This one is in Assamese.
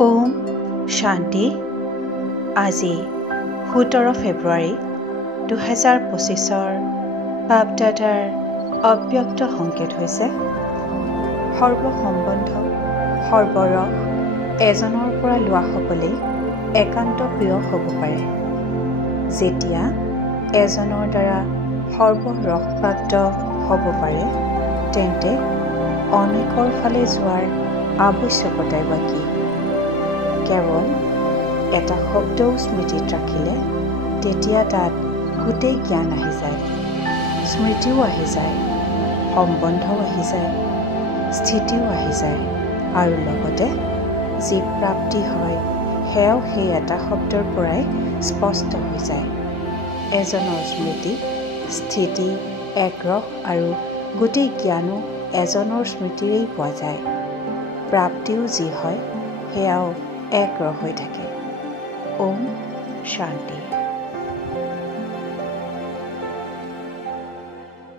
ওম শান্তি। আজি 17 ফেব্ৰুৱাৰী 2025 বাপদাদাৰ অব্যক্ত সংকেত হৈছে সৰ্বসম্বন্ধ সৰ্বৰস এজনৰ পৰা লোৱা সকলেই একান্ত প্ৰিয় হ'ব পাৰে। যেতিয়া এজনৰ দ্বাৰা সৰ্বৰসপ্ৰাপ্ত হ'ব পাৰে তেন্তে অনেকৰ ফালে যোৱাৰ আৱশ্যকতাই বা কি? কেৱল এটা শব্দও স্মৃতিত ৰাখিলে তেতিয়া তাত গোটেই জ্ঞান আহি যায়, স্মৃতিও আহি যায়, সম্বন্ধও আহি যায়, স্থিতিও আহি যায় আৰু লগতে যি প্ৰাপ্তি হয় সেয়াও সেই এটা শব্দৰ পৰাই স্পষ্ট হৈ যায়। এজনৰ স্মৃতি, স্থিতি, একৰস আৰু গোটেই জ্ঞানো এজনৰ স্মৃতিৰেই পোৱা যায়। প্ৰাপ্তিও যি হয় সেয়াও একৰস হৈ থাকে। ওম শান্তি।